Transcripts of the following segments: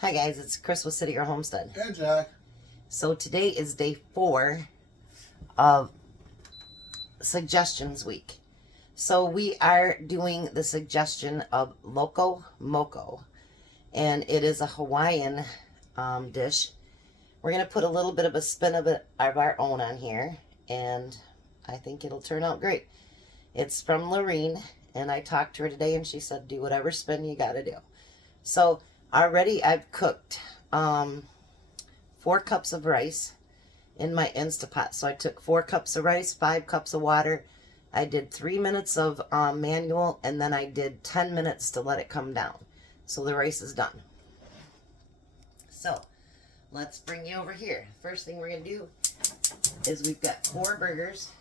Hi guys, it's Chris with City or Homestead. Hey Jack. So today is day 4 of Suggestions Week. So we are doing the suggestion of Loco moco. And it is a Hawaiian dish. We're going to put a little bit of a spin of our own on here. And I think it'll turn out great. It's from Lorene. And I talked to her today and she said, do whatever spin you got to do. So already I've cooked 4 cups of rice in my Instapot. So I took 4 cups of rice, 5 cups of water. I did 3 minutes of manual, and then I did 10 minutes to let it come down. So the rice is done. So let's bring you over here. First thing we're going to do is we've got 4 burgers.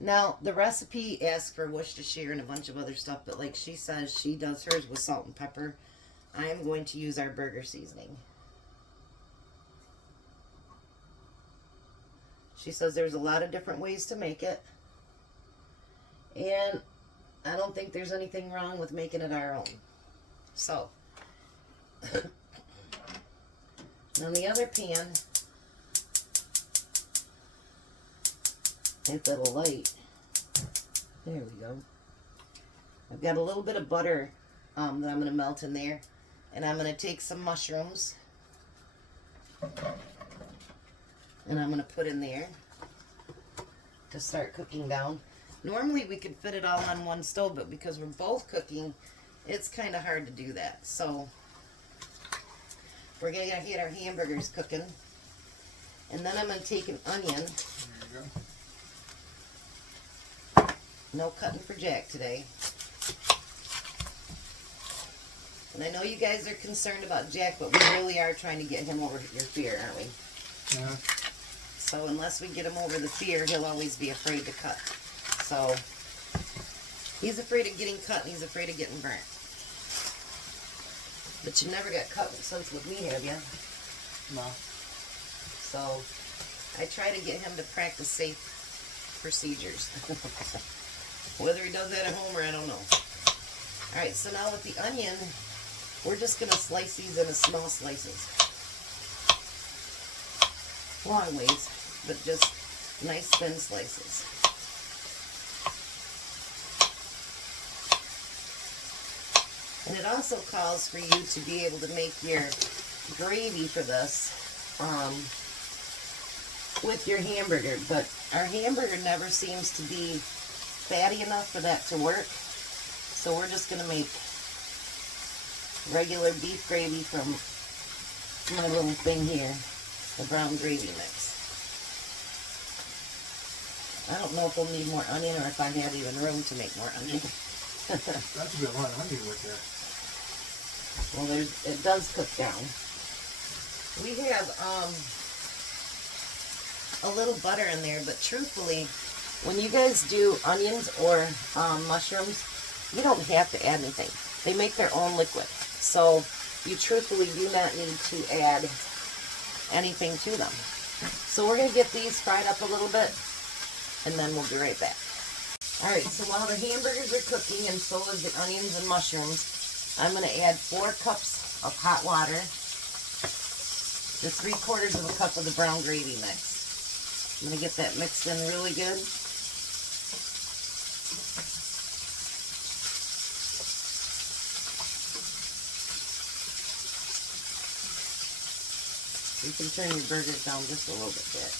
Now, the recipe asks for Worcestershire and a bunch of other stuff, but like she says, she does hers with salt and pepper. I am going to use our burger seasoning. She says there's a lot of different ways to make it. And I don't think there's anything wrong with making it our own. So, on the other pan, it's a little light. There we go. I've got a little bit of butter that I'm going to melt in there. And I'm going to take some mushrooms. And I'm going to put in there to start cooking down. Normally we could fit it all on one stove, but because we're both cooking, it's kind of hard to do that. So we're going to get our hamburgers cooking. And then I'm going to take an onion. There you go. No cutting for Jack today. And I know you guys are concerned about Jack, but we really are trying to get him over your fear, aren't we? Yeah. So unless we get him over the fear, he'll always be afraid to cut. So he's afraid of getting cut and he's afraid of getting burnt. But you never got cut since with me, have you? No. So I try to get him to practice safe procedures. Whether he does that at home or I don't know. Alright, so now with the onion, we're just going to slice these into small slices. Long ways, but just nice thin slices. And it also calls for you to be able to make your gravy for this with your hamburger. But our hamburger never seems to be fatty enough for that to work. So we're just going to make regular beef gravy from my little thing here, the brown gravy mix. I don't know if we'll need more onion or if I have even room to make more onion. That's a bit of onion with there. Well, it does cook down. We have a little butter in there, but truthfully, when you guys do onions or mushrooms, you don't have to add anything. They make their own liquid. So you truthfully do not need to add anything to them. So we're going to get these fried up a little bit, and then we'll be right back. Alright, so while the hamburgers are cooking, and so is the onions and mushrooms, I'm going to add 4 cups of hot water to 3/4 of a cup of the brown gravy mix. I'm going to get that mixed in really good. You can turn your burgers down just a little bit.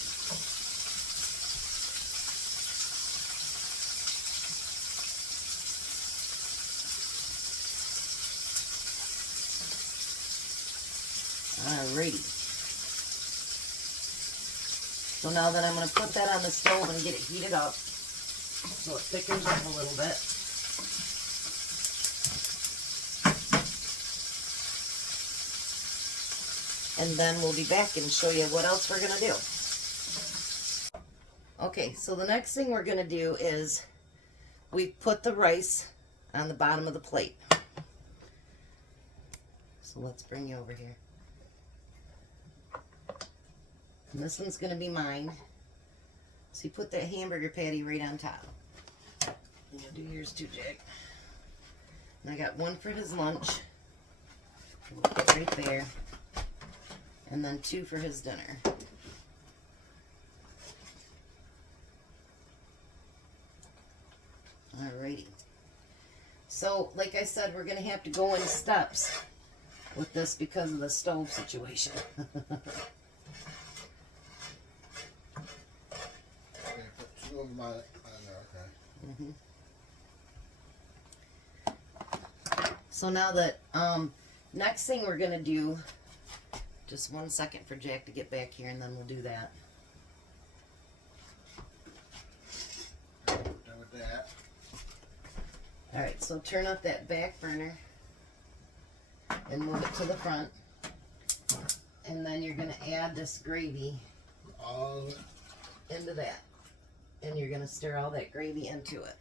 Alrighty. So now that I'm going to put that on the stove and get it heated up so it thickens up a little bit. And then we'll be back and show you what else we're going to do. Okay, so the next thing we're going to do is we've put the rice on the bottom of the plate. So let's bring you over here. And this one's going to be mine. So you put that hamburger patty right on top. And you'll do yours too, Jack. And I got one for his lunch. We'll put right there. And then 2 for his dinner. Alrighty. So, like I said, we're going to have to go in steps with this because of the stove situation. Okay, put 2 of them on there, okay. So now that, next thing we're going to do, just 1 second for Jack to get back here and then we'll do that. Done with that. Alright, so turn up that back burner and move it to the front. And then you're going to add this gravy All of it. into that. And you're going to stir all that gravy into it.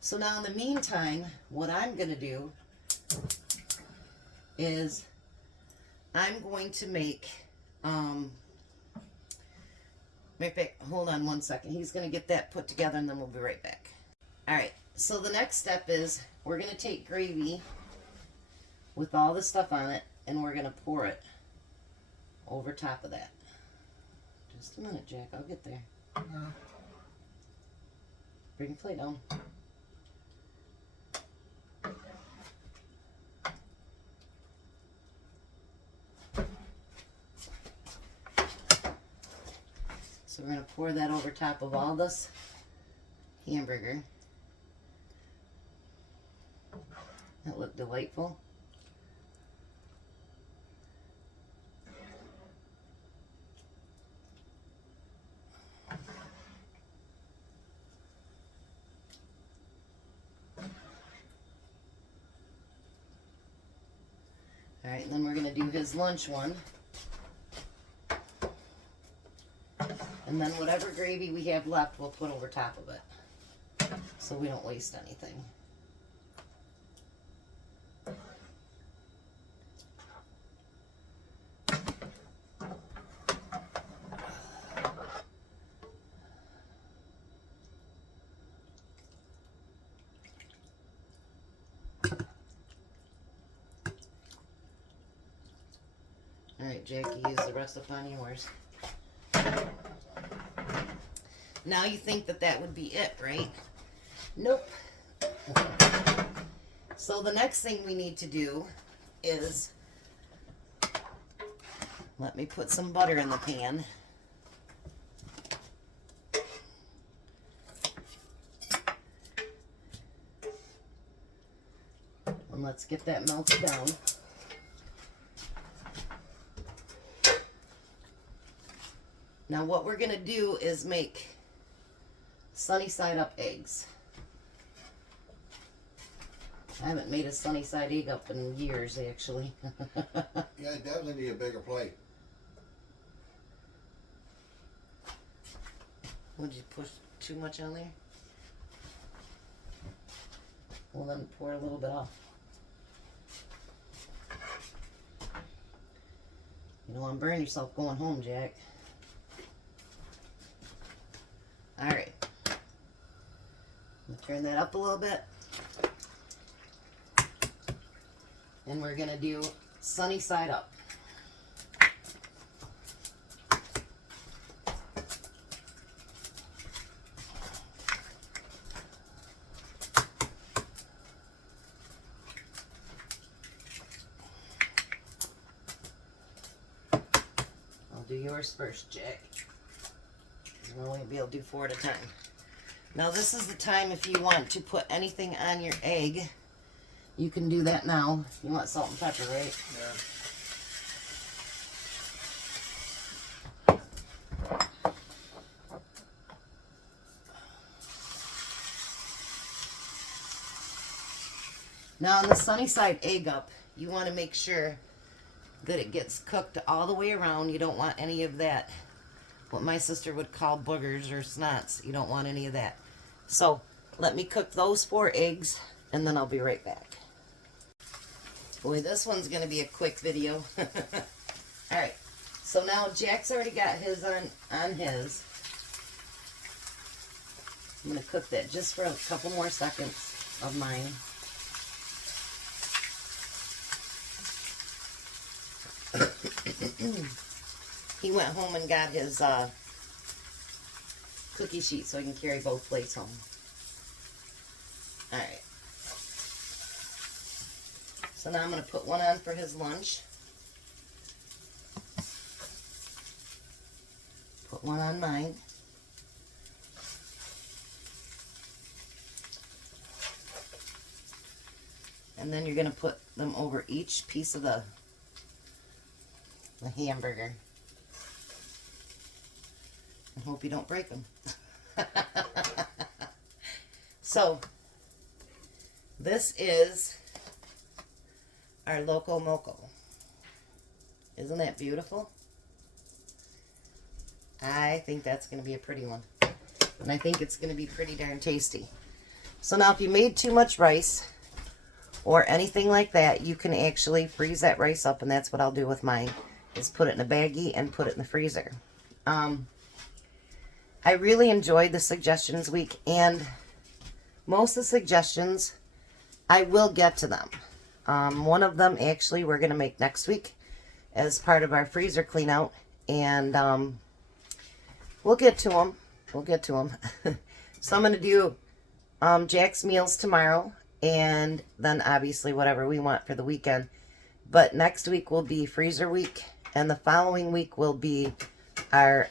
So now in the meantime, what I'm going to do is I'm going to make, right back, hold on 1 second. He's going to get that put together and then we'll be right back. Alright, so the next step is we're going to take gravy with all the stuff on it and we're going to pour it over top of that. Just a minute, Jack. I'll get there. Bring your plate down. So we're going to pour that over top of all this hamburger. That looked delightful. Alright, then we're going to do his lunch one. And then whatever gravy we have left, we'll put over top of it. So we don't waste anything. Alright, Jack, you use the rest upon yours. Now you think that that would be it, right? Nope. So the next thing we need to do is, let me put some butter in the pan. And let's get that melted down. Now what we're going to do is make sunny side up eggs. I haven't made a sunny side egg up in years, actually. Yeah, definitely need a bigger plate. Would you push too much on there? Well, then pour a little bit off. You don't want to burn yourself going home, Jack. Alright. Turn that up a little bit. And we're going to do sunny side up. I'll do yours first, Jack. I'll only be able to do 4 at a time. Now this is the time if you want to put anything on your egg. You can do that now. You want salt and pepper, right? Yeah. Now on the sunny side egg up, you want to make sure that it gets cooked all the way around. You don't want any of that, what my sister would call boogers or snots. You don't want any of that. So let me cook those 4 eggs and then I'll be right back. Boy, this one's going to be a quick video. Alright, so now Jack's already got his on his. I'm going to cook that just for a couple more seconds of mine. He went home and got his cookie sheet so he can carry both plates home. Alright. So now I'm going to put one on for his lunch. Put one on mine. And then you're going to put them over each piece of the hamburger. And hope you don't break them. So, this is our Loco Moco. Isn't that beautiful? I think that's going to be a pretty one. And I think it's going to be pretty darn tasty. So now if you made too much rice or anything like that, you can actually freeze that rice up, and that's what I'll do with mine, is put it in a baggie and put it in the freezer. I really enjoyed the suggestions week, and most of the suggestions, I will get to them. One of them, actually, we're going to make next week as part of our freezer clean out, and we'll get to them. We'll get to them. So I'm going to do Jack's meals tomorrow, and then obviously whatever we want for the weekend. But next week will be freezer week, and the following week will be our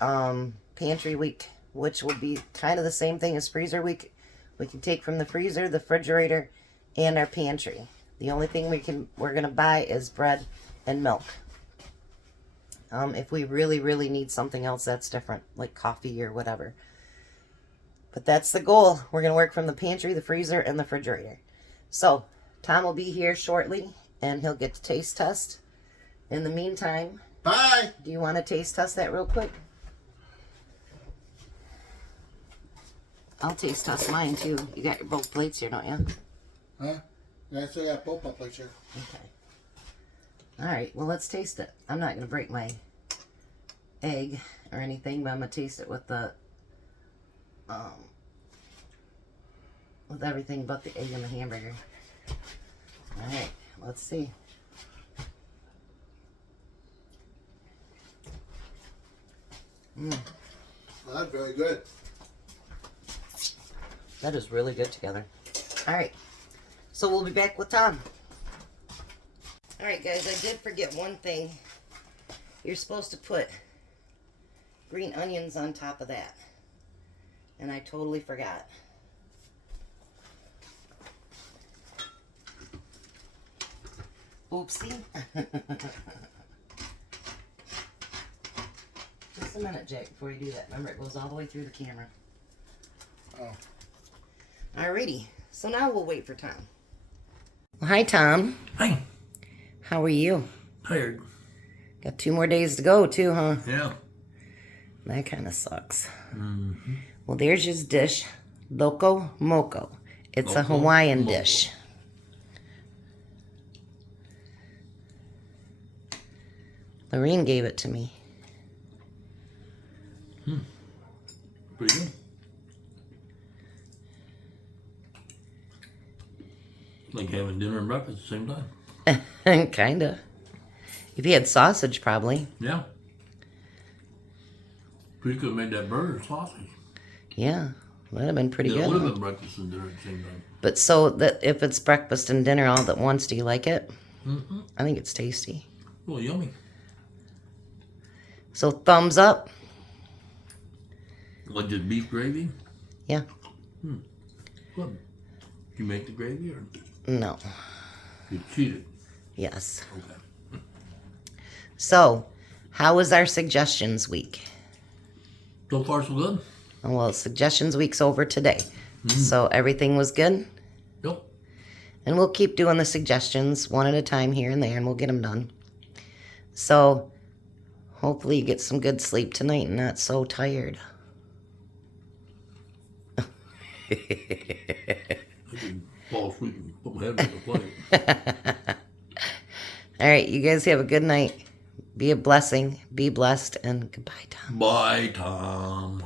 pantry week, which will be kind of the same thing as freezer week. We can take from the freezer, the refrigerator, and our pantry. The only thing we're gonna buy is bread and milk. If we really, really need something else that's different, like coffee or whatever. But that's the goal. We're gonna work from the pantry, the freezer, and the refrigerator. So Tom will be here shortly, and he'll get to taste test. In the meantime, Bye. do you want to taste test that real quick? I'll taste test mine too. You got your both plates here, don't you? Huh? Yeah, I still got both my plates here. Okay. Alright, well let's taste it. I'm not going to break my egg or anything, but I'm going to taste it with the, with everything but the egg and the hamburger. Alright, let's see. Well, that's very good. That is really good together. Alright, so we'll be back with Tom. Alright guys, I did forget one thing. You're supposed to put green onions on top of that. And I totally forgot. Oopsie. Just a minute, Jack, before you do that. Remember, it goes all the way through the camera. Oh. Alrighty, so now we'll wait for Tom. Well, hi, Tom. Hi. How are you? Tired. Got 2 more days to go, too, huh? Yeah. That kind of sucks. Mm-hmm. Well, there's his dish, Loco Moco. It's a Loco Hawaiian Moco. dish. Lorene gave it to me. Pretty good. Like having dinner and breakfast at the same time. Kinda. If you had sausage, probably. Yeah. We could have made that burger sausage. Yeah, that'd have been pretty Yeah, it good. would have Huh? been breakfast and dinner at the same time. But so that if it's breakfast and dinner all at once, do you like it? Mm-hmm. I think it's tasty. Oh, yummy. So thumbs up. Like just beef gravy? Yeah. Good. Did you make the gravy or No. you cheated? Yes. Okay. So, how was our suggestions week? So far, so good? Well, suggestions week's over today. So everything was good? Yep. And we'll keep doing the suggestions one at a time here and there, and we'll get them done. So, hopefully you get some good sleep tonight and not so tired. I can fall asleep and put my head on the plate. All right, you guys have a good night. Be a blessing, be blessed, and goodbye, Tom. Bye, Tom.